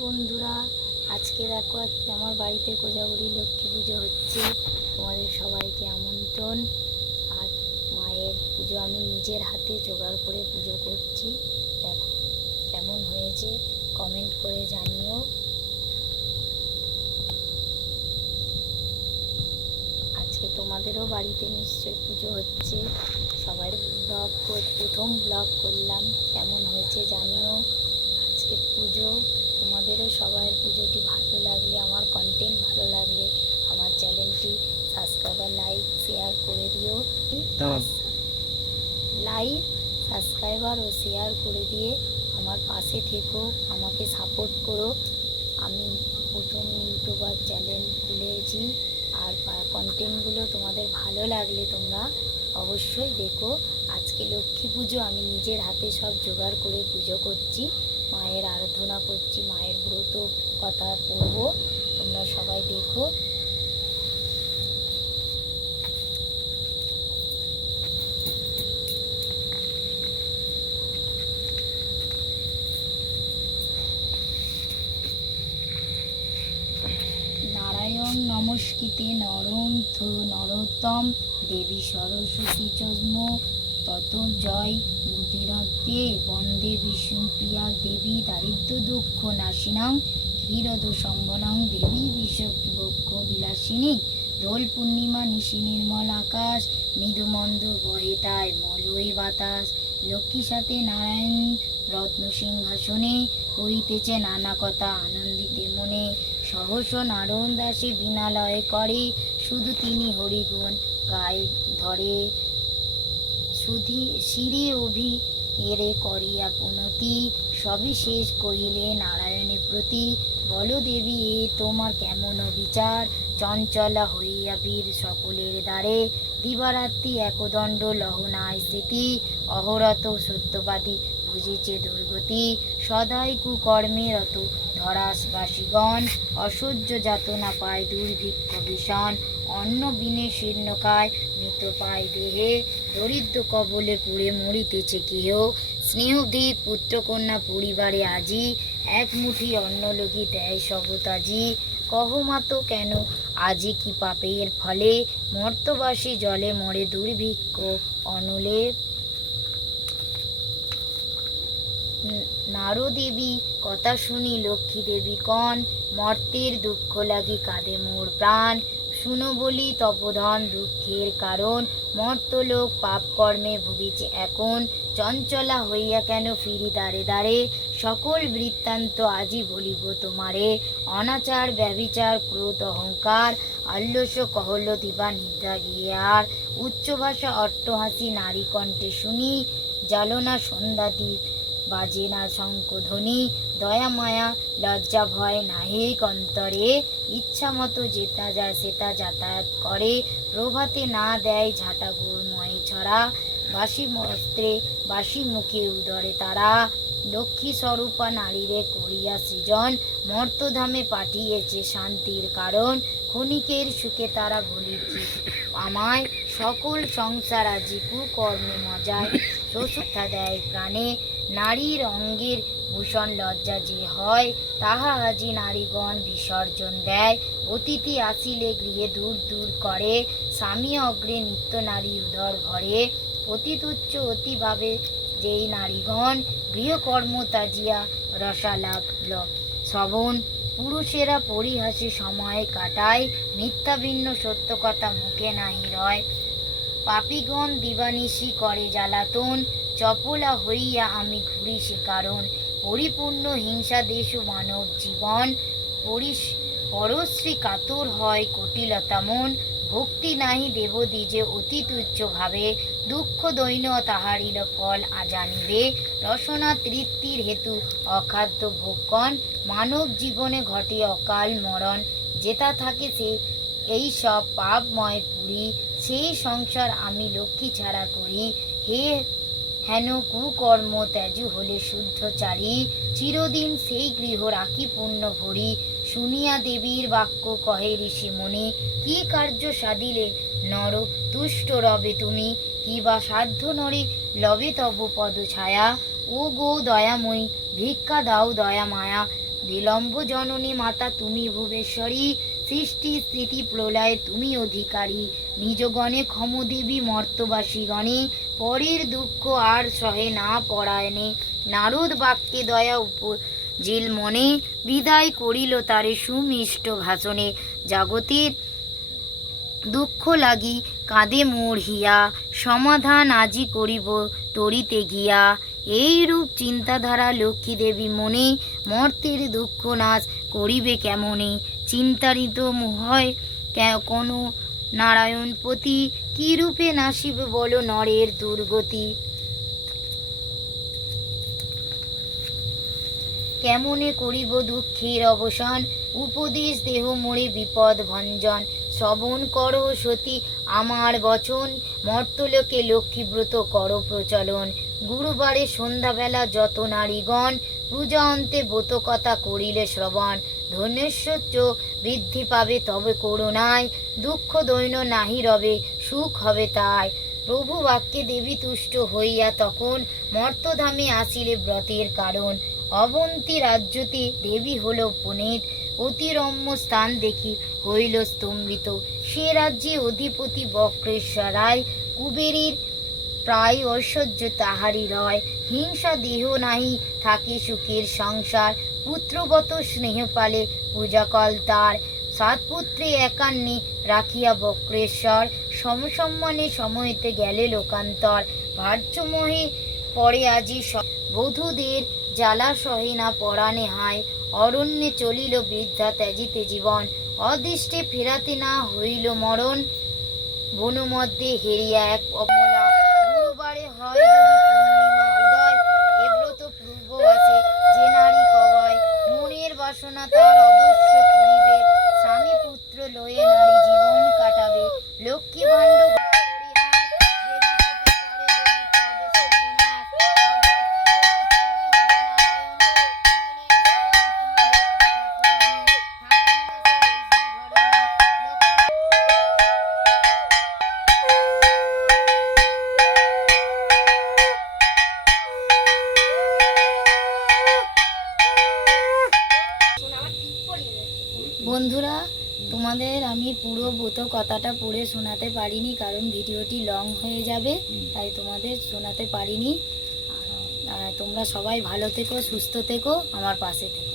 বন্ধুরা, আজকে দেখো আজকে আমার বাড়িতে কোজাগরী লক্ষ্মী পুজো হচ্ছে। তোমাদের সবাইকে আমন্ত্রণ। আর মায়ের পুজো আমি নিজের হাতে জোগাড় করে পুজো করছি। দেখো কেমন হয়েছে কমেন্ট করে জানিও। আজকে তোমাদেরও বাড়িতে নিশ্চয়ই পুজো হচ্ছে। সবাই প্রথম ব্লগ করলাম, কেমন হয়েছে জানিও। আজকে পুজো, তোমাদেরও সবার পুজোটি ভালো লাগলে, আমার কন্টেন্ট ভালো লাগলে আমার চ্যানেলটি সাবস্ক্রাইবার লাইক শেয়ার করে দিও। লাইক সাবস্ক্রাইবার ও শেয়ার করে দিয়ে আমার পাশে থেকো, আমাকে সাপোর্ট করো। আমি প্রথম ইউটিউবার চ্যানেল খুলেছি, আর কন্টেন্টগুলো তোমাদের ভালো লাগলে তোমরা অবশ্যই দেখো। আজকে লক্ষ্মী পুজো, আমি নিজের হাতে সব জোগাড় করে পুজো করছি, মায়ের আরাধনা করছি, মায়ের ব্রত কথা পড়বো, তোমরা সবাই দেখো। নারায়ণ নমস্কৃতে নরোত্তম দেবী সরস্বতী চস্ম তত জয় মুদিরতে বন্দে বিষ্ণুপ্রিয়া দেবী দারিদ্র দুঃখ নাশিনাং ক্ষীরদ সম্বলং দেবী বিশ্ববক্ষ বিলাসিনী। দোল পূর্ণিমা নিশি নির্মল আকাশ, মৃদুমন্দ বহে তাই মলয় বাতাস। লক্ষ্মীর সাথে নারায়ণ রত্ন সিংহাসনে, কইতেছে নানা কথা আনন্দিতে মনে। সহস নারায়ণ দাসে বিনালয় করে, শুধু তিনি হরিগুণ গায়ে ধরে। শিরে অভি এরে করিয়া পুনতি, সবিশেষ কহিলে নারায়ণের প্রতি। বলো দেবী এ তোমার কেমন বিচার, চঞ্চলা হইয়া বীর সকলের দ্বারে। দিবারাত্রি একদণ্ড লহনায় স্মৃতি, অহরত সত্যবাদী বুঝেছে দুর্গতি। সদাই কুকর্মে রত ধরাসবাসীগণ, অসহ্য যাতনা পায় দুর্ভিক্ষ ভীষণ। অন্ন বিনে শীর্ণকায় মৃত পায় দেহে, দরিদ্র কবলে পুড়ে মরিতেছে কেহ। স্নেহদীপ পুত্রকন্যা পরিবারে আজি, এক মুঠি অন্ন লগি দেয় সবতাজি। কহ মাতো কেন আজি কি পাপের ফলে, মর্তবাসী জলে মরে দুর্ভিক্ষ অনলে। নারদেবী কথা শুনি লক্ষ্মী দেবী কন, মর্তের দুঃখ লাগি কাঁদে মোর প্রাণ। শুনো বলি তপোধন দুঃখের কারণ, মর্তলোক পাপ কর্মে ভুগিছে এখন। চঞ্চলা হইয়া কেন ফিরি দ্বারে দ্বারে, সকল বৃত্তান্ত আজি বলিব তোমারে। অনাচার ব্যভিচার ক্রোধ অহংকার, আল্লস কহল দিবা নিদ্রা গিয়ে আর। উচ্চ ভাষা অট্টহাসি নারী কণ্ঠে শুনি, জ্বালনা সন্ধ্যা দ্বীপ বাজে না শঙ্খধ্বনি। দয়া মায়া লজ্জা ভয় নাহি অন্তরে, ইচ্ছা মতো যেটা যায় সেটা যাতায়াত করে। প্রভাতে না দেয় ঝাঁটা গোময় ছড়া, বাসি বস্ত্রে বাসি মুখে উদরে তারা। লক্ষ্মী স্বরূপা নারীরে করিয়া সৃজন, মর্তধামে পাঠিয়েছে শান্তির কারণ। ক্ষণিকের সুখে তারা বলিছে আমায়, সকল সংসার আজি কুকর্মে মজায় শোষতা দেয় প্রাণে। নারীর অঙ্গের ভূষণ লজ্জা যে হয়, তাহা আজি নারীগণ বিসর্জন দেয়। অতিথি আসিলে গৃহে দূর দূর করে, স্বামী অগ্রে নিত্য নারী উদর ভরে। অতি তুচ্ছ অতিভাবে যেই নারীগণ, গৃহকর্ম তাজিয়া রসালাভ শ্রবণ। পুরুষেরা পরিহাসে সময় কাটায়, মিথ্যা ভিন্ন সত্য কথা মুখে নাহি রয়। পাপীগণ দিবানিশি করে জ্বালাতন, চপলা হইয়া আমি ঘুরি সে কারণ। পরিপূর্ণ হিংসা দেশ মানব জীবন, পরশ্রী কাতর হয় কটিলতা মন। ভক্তি নাহি দেবদ্বিজে অতি তুচ্ছ ভাবে, দুঃখ দৈন্য তাহারিল ফল আজানিবে। রসনা তৃপ্তির হেতু অখাদ্য ভক্ষণ, মানব জীবনে ঘটে অকাল মরণ। যেটা থাকে সে এই সব পাপময় পুরী, সেই সংসার আমি লক্ষ্মী ছাড়া করি। হে হেন কুকর্ম ত্যাজু হলে শুদ্ধচারী, চিরদিন সেই গৃহ রাখি পুণ্য ভরি। শুনিয়া দেবীর বাক্য কহে ঋষি মুনি, কি কার্য সাধিলে নর তুষ্ট রবে তুমি। কি বা সাধ্য নরে লবে তব পদ ছায়া, ও গো দয়াময়ী ভিক্ষা দাও দয়া মায়া। বিলম্ব জননী মাতা তুমি ভুবেশ্বরী, সৃষ্টি স্থিতি প্রলয় তুমি অধিকারী। নিজগণে ক্ষম দেবী মর্তবাসীগণে, পরের দুঃখ আর সহে না পরায়ণে। নারদ বাক্যে দয়া উপজিল মনে, বিদায় করিল তারে সুমিষ্ট ভাষণে। জগতের দুঃখ লাগি কাঁদে মোর হিয়া, সমাধান আজি করিব তরিতে গিয়া। এই রূপ চিন্তাধারা লক্ষ্মী দেবী মনে, মর্তের দুঃখ নাশ করিবে কেমনে। চিন্তারিত হয় কোন নারায়ণপতি, কি রূপে নাসিবে বলো নরের দুর্গতি। কেমনে করিব দুঃখের অবসান, উপদেশ দেহ মোরে বিপদ ভঞ্জন। শ্রবণ করো সতী আমার বচন, মর্তলোকে লক্ষ্মীব্রত করো প্রচলন। গুরুবারে সন্ধ্যাবেলা যত নারীগণ, পূজা অন্তে ব্রত কথা করিলে শ্রবণ। ধন্যৈশ্বর্য বৃদ্ধি পাবে তবে করুণায়, দুঃখ দৈন্য নাহি রবে সুখ হবে তাই। প্রভু বাক্যে দেবী তুষ্ট হইয়া তখন, মর্তধামে আসিলে ব্রতের কারণ। অবন্তী রাজ্যতে দেবী হল উপনীত, অতি রম্য স্থান দেখি হইল স্তম্ভিত। সে রাজ্যে অধিপতি বক্রেশ্বর রায়, কুবেরীর প্রায় ঐশ্বর্য তাহারি রয়। হিংসা দেহ নাহি থাকে সুখের সংসার, পুত্রবত স্নেহ পালে পূজা কল তার। সাত পুত্রে একান্নে রাখিয়া বক্রেশ্বর, সমসম্মানে সময়েতে গেলে লোকান্তর। ভার্যমোহে পরে আজি বধূদের, জ্বালা সহে না পরাণে হায়। অরণ্যে চলিল বৃদ্ধা ত্যাজিতে জীবন, অদৃষ্টে ফেরাতে না হইল মরণ। বনমধ্যে হেরিয়া এক অমলা, গুরুবারে হয় যদি পূর্ণিমা উদয়। এ ব্রত পূর্ব আছে যে নারী কবায়, মনের বাসনা তার অবশ্য পুরিবে। স্বামী পুত্র লয়ে নারী জীবন কাটাবে, লক্ষ্মী ভাণ্ড বন্ধুরা, তোমাদের আমি পুরো ব্রত কথাটা পড়ে শোনাতে পারিনি, কারণ ভিডিওটি লং হয়ে যাবে, তাই তোমাদের শোনাতে পারিনি। তোমরা সবাই ভালো থেকো, সুস্থ থেকো, আমার পাশে থেকো।